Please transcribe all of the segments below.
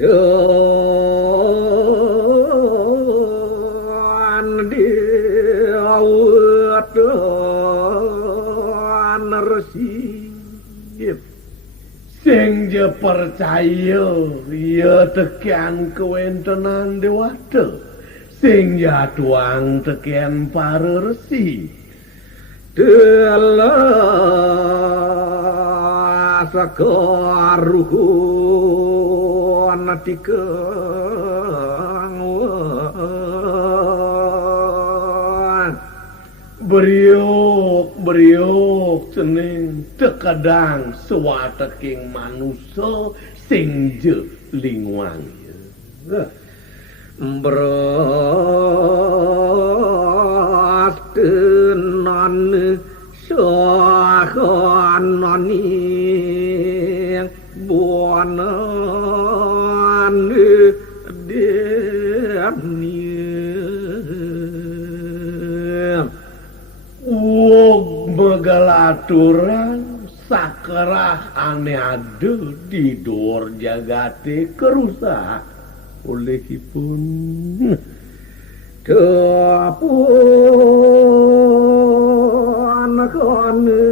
dan diawatan resip sing je percaya ya tekan kewentenan dewata sing jatuang tekan para resi telah sakaruhun tikang beriuk cening tekadang sewateking manusia sing je lingwang beras tenan sahanani buanan deni begalaturan sakerah ane ada di dor jagate kerusak olehipun kepun kone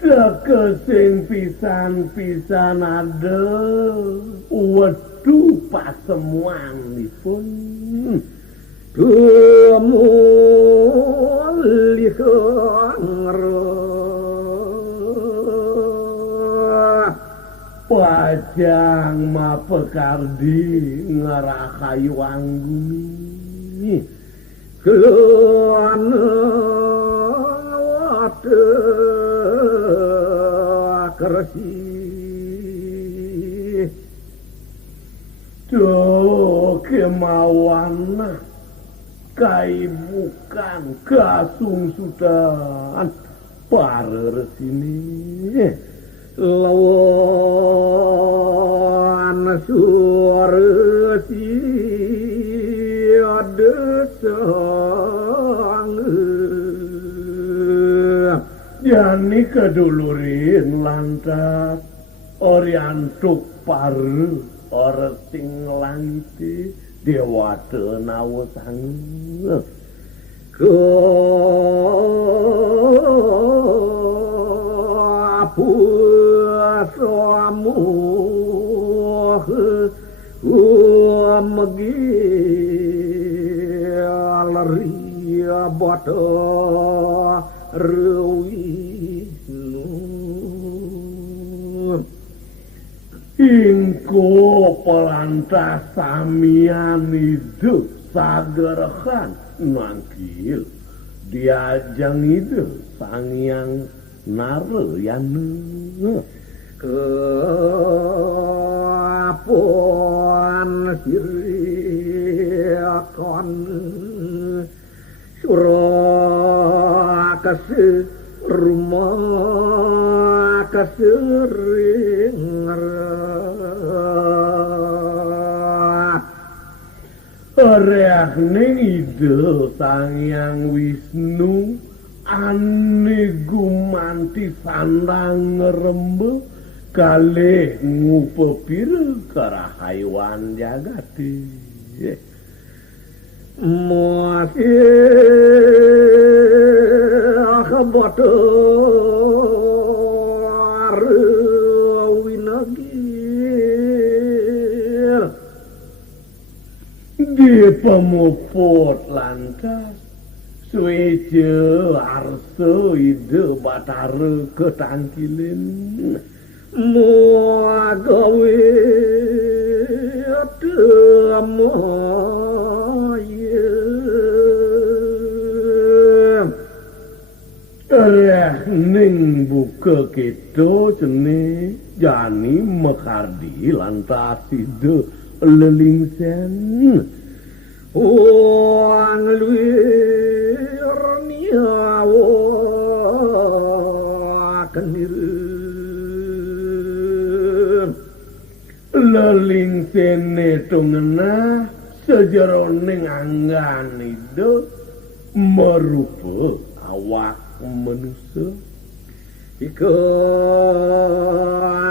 tekesing pisan-pisan ada waduh pasemuanipun pajang mapekardi ngarahayu angguni kelana wate keresi do kemauan kaibukan kasungsudan para resini lawan suara si ada sang jani kedulurin lantas oriantuk paru orang sing langiti dewata nawasang ke puasamu magi bata Wisnu ingko pelantas samian itu sagerahan nangkil diajang itu sangyang narayana keapun siriakon surah kasih rumah kasering reak ning ide sangyang Wisnu ane gumanti sandang ngerembe kalih ngupepir karahayan jagati masih kabatar winagir di pemuput lantas suece arso ide batar ketangkilin mua gawe ning buka kita cene jani mekardi lantas ide lelingsen wang luir niawa kenir lelingsen netungna sejeroning anggan ide merupa awak manusia ika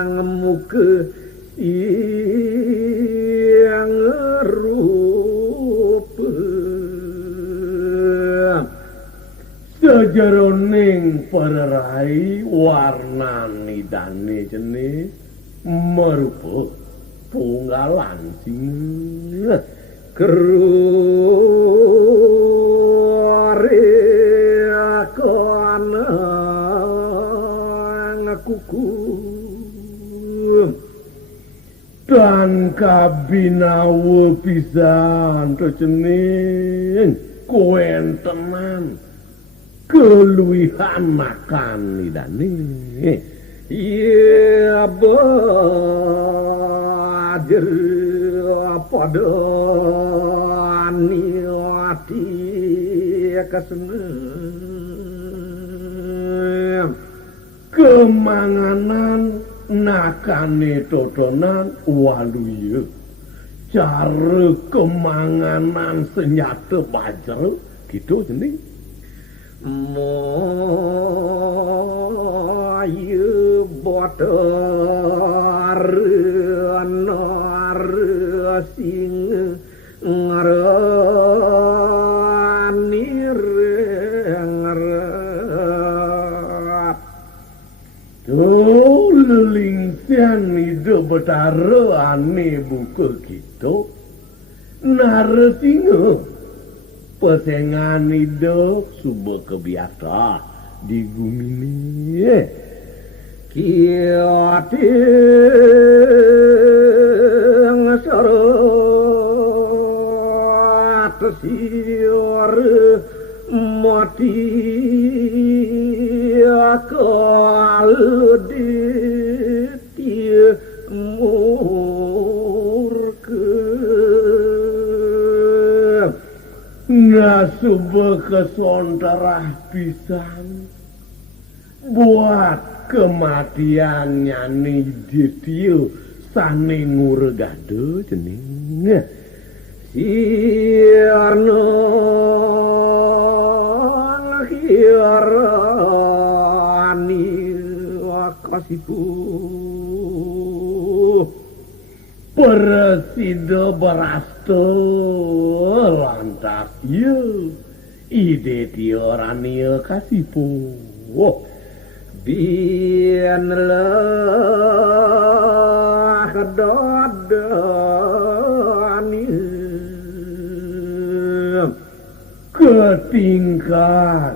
ngemuke yang rupa sajaroning pererai warnani dane jenis merupa punggalan sing kerure kana ngakuku dan kabinawa pisan jenis kuentenan keluihan makan idane iya badir pada niati keseneng kemanganan nakane totonan waluya cara kemanganan senyata bajer gitu jenis moyu botor nar sing ngaranir ngarap lelingsian ide betara ane buka kita narasinga pesengan hidup subuh kebiasa di bumi ini kiating sarat siar mati akal di ngasuba kesontarah pisan buat kematiannya nih ditiu sane nguregado jeneng siarno nghiarani wakasipu Presida berasto lantas iya ide tioran iya kasipo bianlah kedodani ketingkah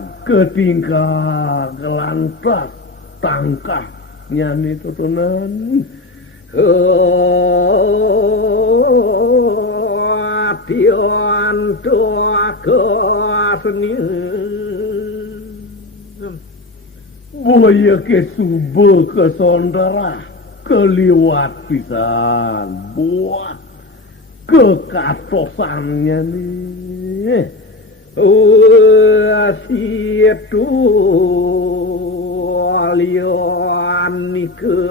lantas tangkah nyani tutunan tion tua keseni boya ke subuh ke sondara keliwat pisan buat kekatosannya nih situ alian ke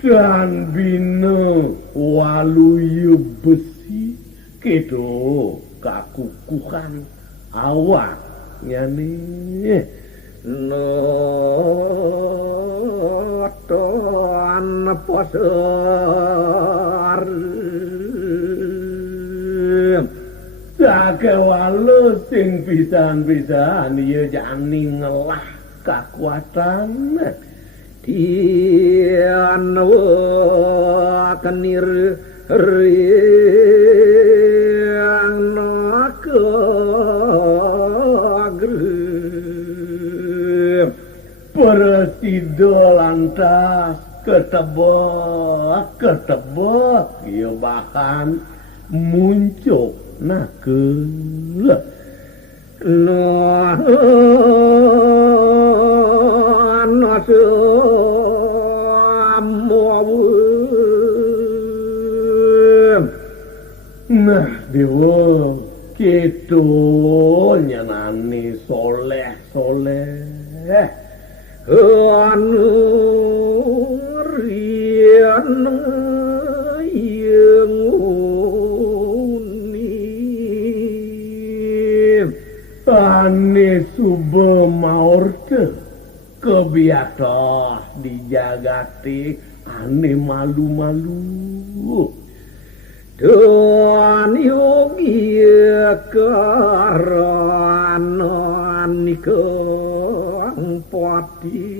dan bina waluyu besi kedo kakukuhan awaknya nih noton posar sake walu sing pisan-pisan ya jani ngelah kekuatan tian kenir riang nakagrem Presida lantas ketebak ya bahkan muncul nakel nah dewa gitu nyanani soleh anu rian yang uni ane sube maorte kebiatos dijagati ane malu-malu dan yogi karanan nikang pati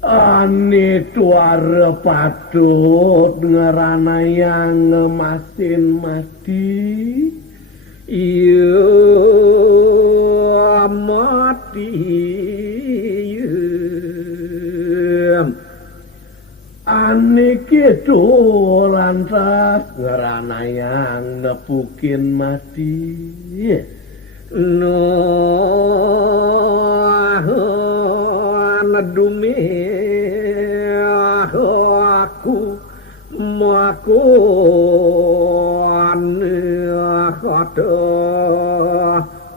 ane tuara patut ngerana yang ngemasin mati iya mati ane gitu lantas ngerana yang nepukin mati no nadumi aku maku kata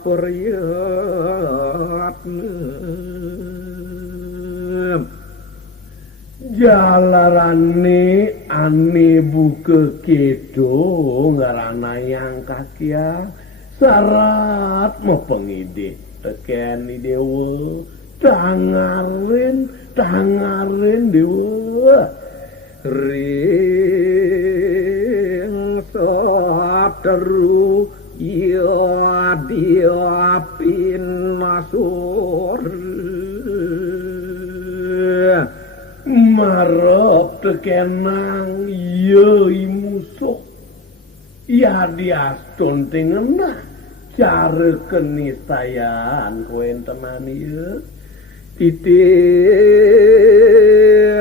priyatna jalarane ane buka kedo ngarana yang kakia syarat mau pengide teken dewa tangarin dewa ring sateru ya dia pinasur marep tekenang ye musuh ya diaston tengena cara kenisayan koen tenan ieu titi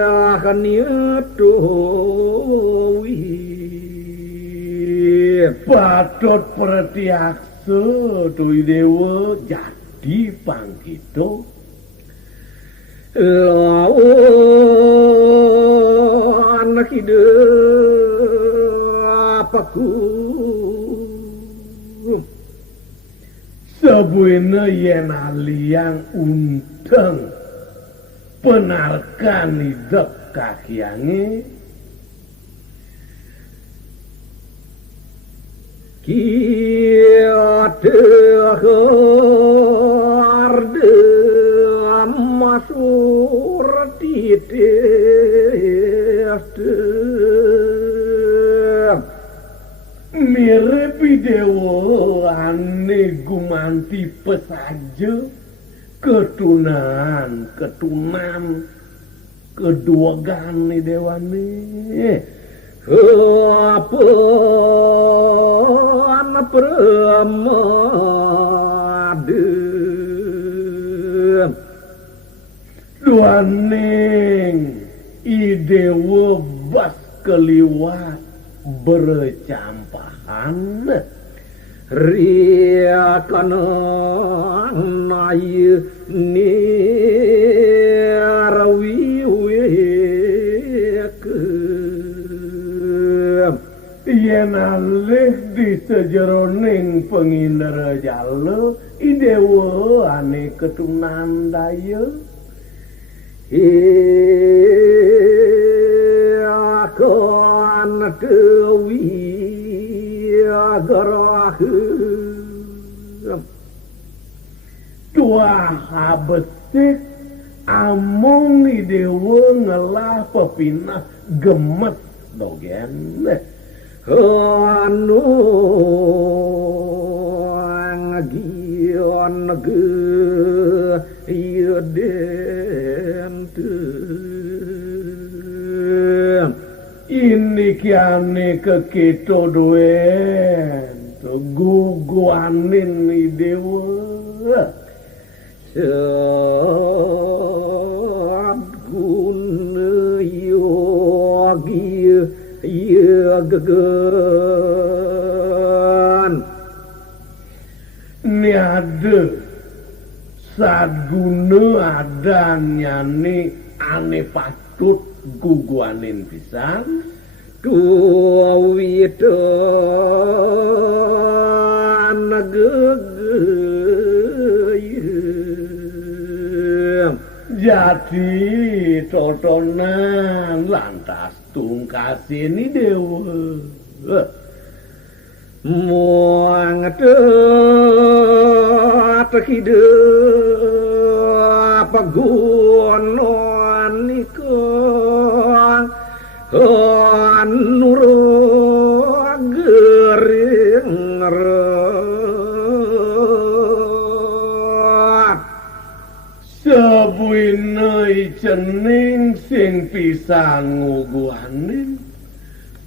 akan itu patut pertiaksa tuh dewa jadi pangkito lawan hidupaku sebuena yen aliang unteng penarkan hidup kakiange kiate harde masur titeste mirip dewa ane gumanti pesaja ketunan kedua gani dewane apa anak pramade duaning idewa bas keliwat bercampahan ria kana nai ni rawi yen alih di sejeroning pengindara jalo idewa ane ketunan daya akan dewi agarah tua habesik among idewa ngelah pepinah gemet dogen anu ngagion ge yeden ini kiane kekito doen guguanin idewa sadgun yogi gegan niade sadguna adanya ni ane patut guguanin pisan duwitan jadi totonan lantas tungkasin dewa muang dat hidup pagunon ikon nuro gering sebuinai cening sing pisan nguguanin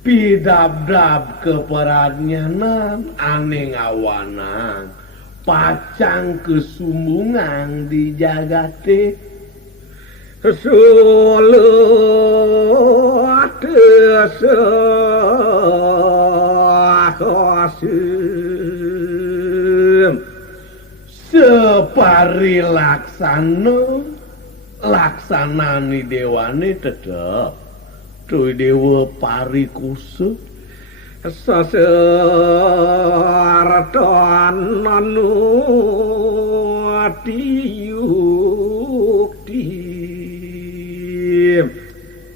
pidab-dab keperadnyanan ane ngawanang pacang kesumbungan di jagate solo separi laksanani dewane tetep tu dewa pari kusuk sasaraton anu tiuk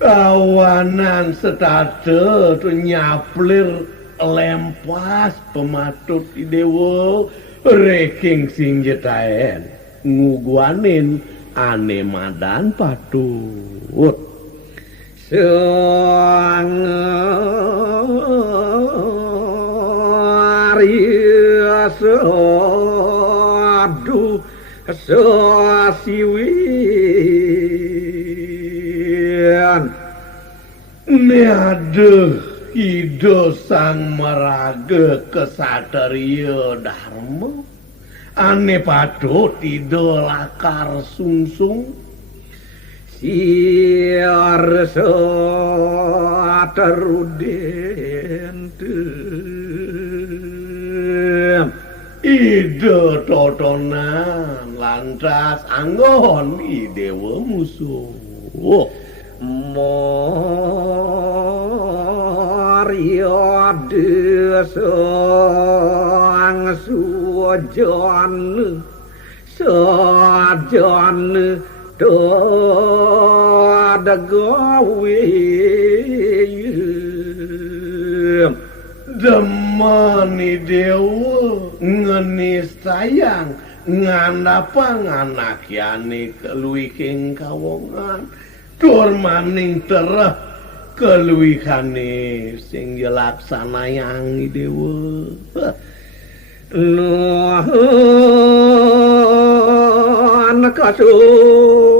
awanan setate tu nyaplir lempas pematut di dewa reking sing jetaen nguguanin ane madan patut aduh sasiwian neadeh ido sang maraga kesatria dharma ane patut ido lakar sungsung siar sataruden ide totonan lantas anggon idewa musuh Maria desang sujan do gawe demani dewa ngenis sayang ngandapang anak yani keluiking kawongan tur maning tereh keluwihane sing jelaksana yang dewa nuhun kasurate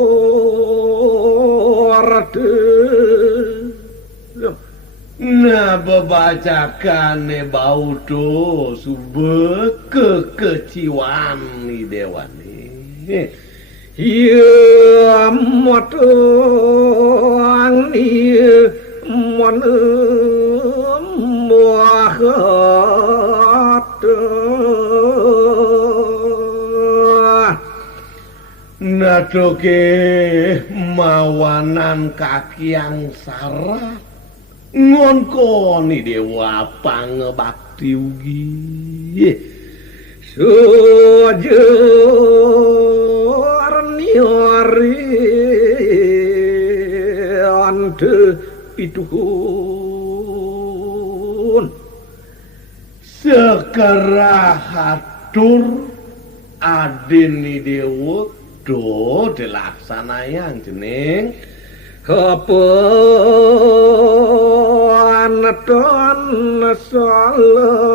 na babacakane baudo sube kekeciwan ni dewane ya motong ni mon muahat natoke mawanan kakiang sarat ngonkoni dewa pangebakti ugi sujur niori ante pituhun sekerahatur adini dewa do dilaksanayang jeneng kapan ton salah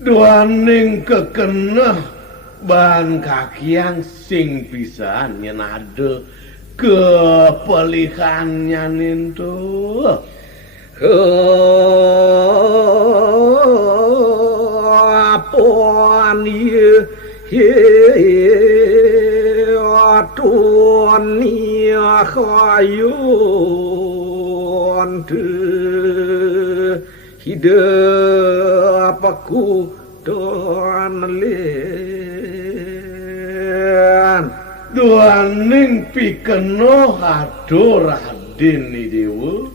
duaning kekenah ban kakiang sing pisan nyenade kepelihannya nintu apaan ye tuan ya khayun hidup aku tuan len duaning pikeno hadur Raden Dewa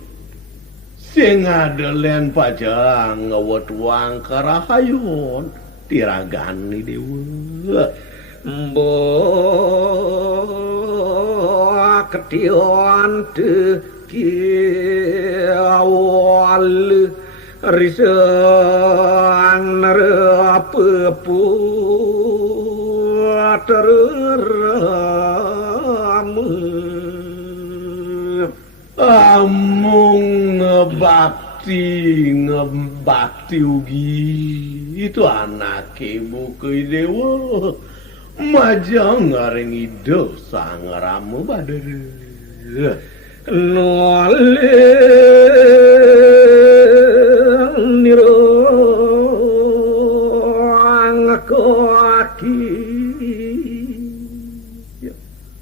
sing adelen pajang ngewet-wang karahayun tiragani dewa mbok ketian te kiawal risang nerapepu terramu amung ngebakti ugi itu anak ibu ke dewa majang ngarengi dosa ngaramu bader nole nirang kaki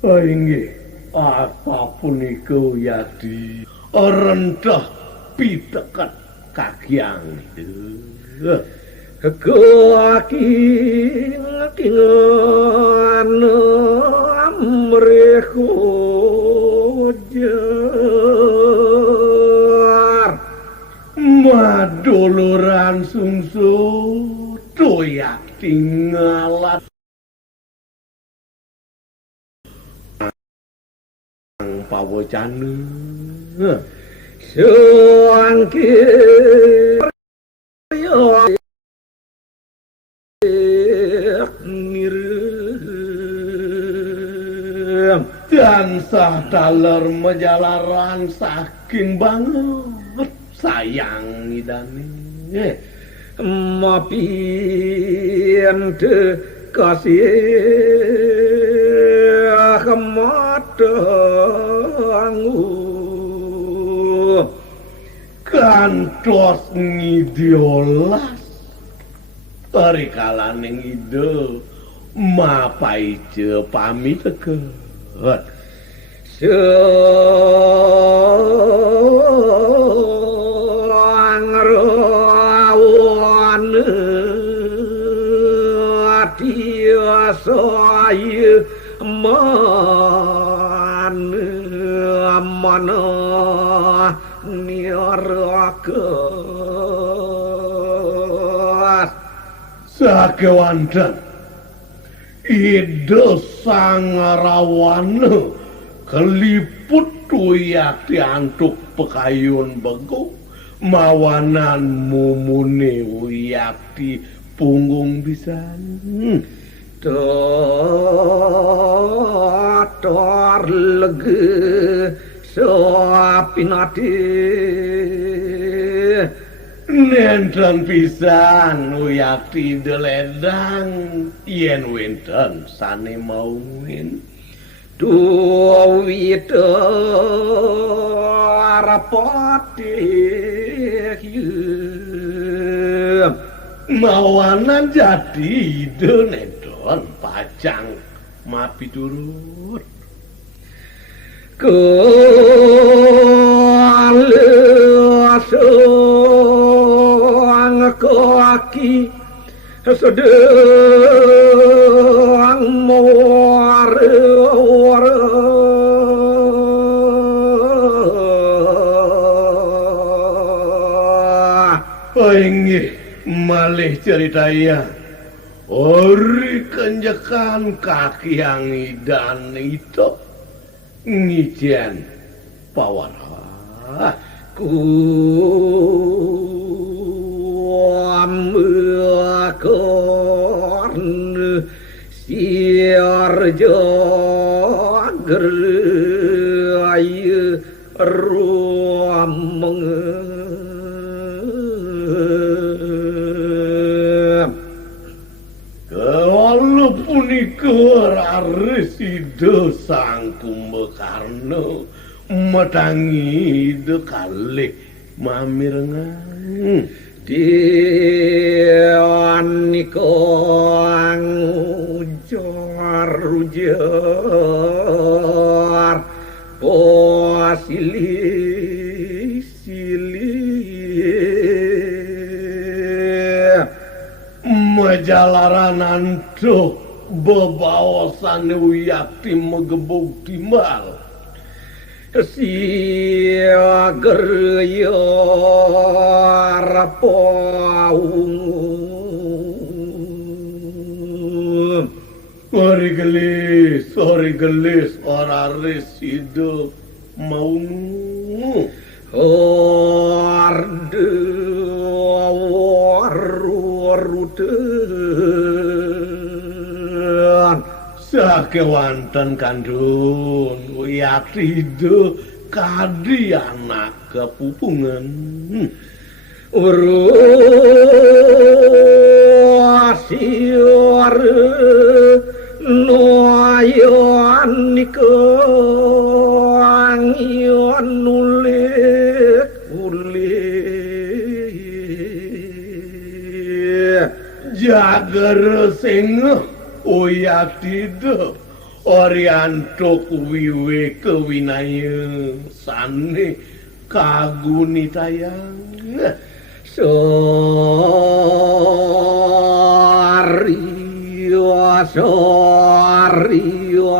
inggih apapun iku yadi rendah pitekat kakyang kaki tingan amrehojar madoloran sungsu doyak tinggalan pawocane sangke tansah daler menjalaran saking banget sayang idane mapien te kasih kematangu kantos ngidiolas tarikalan ide mapai ce pamit ke Sangerawan tiasa mana niaraka sakewanten ide sangarawana keliput tuyak diantuk pekayun bego mawanan mumune uyakti punggung pisan tor lege sapinati nenten pisan uyakti deledang yen wenten sane mauin duwita rapati mawanan jadi denedon pacang mapi turut kelasang kaki sedang muara inggih malih ceritaya ori kenjekan kaki yang idan itu ngijian pawara ku ambekorn siarjo ayu ruameng walaupun ikur aresida sang Kumbakarna matangi de kalih mamirengan dianiko ujar posili majalaran antuk bebawasan uyakti megebuk timbal siager rapaung Ori gelis, ora resido mau. Orde warudan Sake wanten kandun, yakrido kadi anak kepupungan. Asior noyon niko angyon nulit ulit Jager sing oyatido oriantok wiwe kewinaya sane kagunitayang. Sorry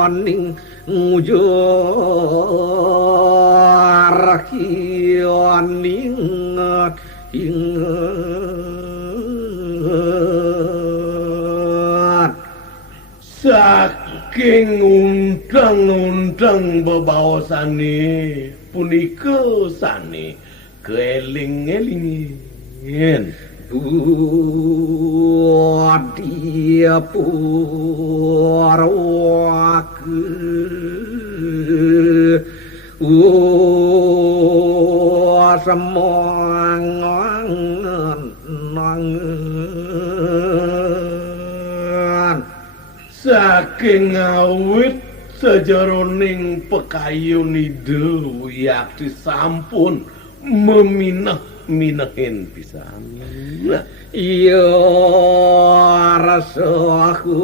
ning ngujur kioning ingat saking undang-undang bebaosane punika sane keeling-elingen dia purwake semangan saking awit sejeroning pekayun idu yakti sampun meminah-minahin pisan. Iya rasaku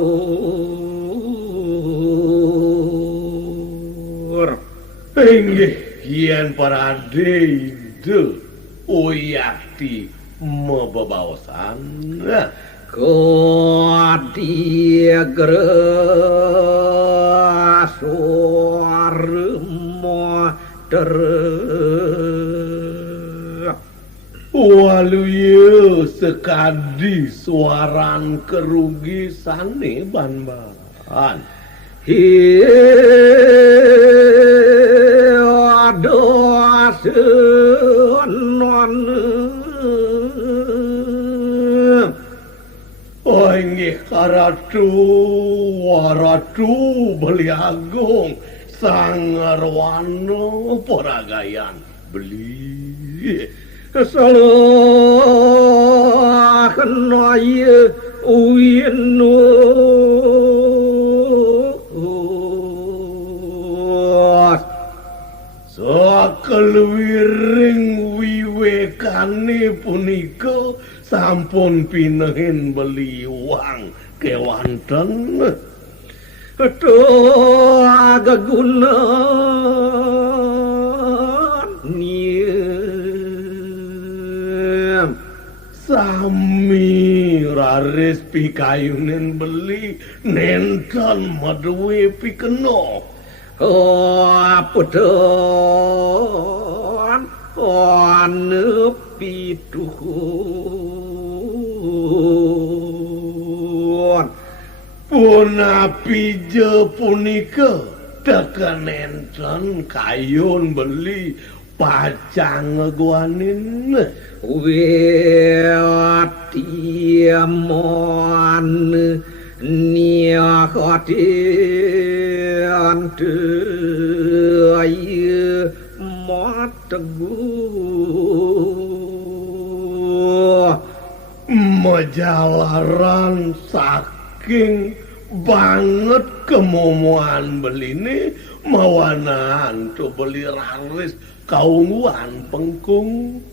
inggih yen parade idu oyakti mebebaosan Kodia grasor moder waluye sekadi suaran kerugisane ban-ban ada senon oh inggih waratu beli agung sangarwana poragayan beli salah kena ye uinu sakeluwiring wiwekane punika sampun pinehin beli uang kewanten itu agak guna sami raris pikayunen beli nenten maduwe pikeno puton anu pituhun punapi je punika tekan nenten kayun beli pacang ngeguanin Wetiamon niakatian ayu mateguh majalaran saking banget kemomoan beline mawanan tu beli raris kaunguan pengkung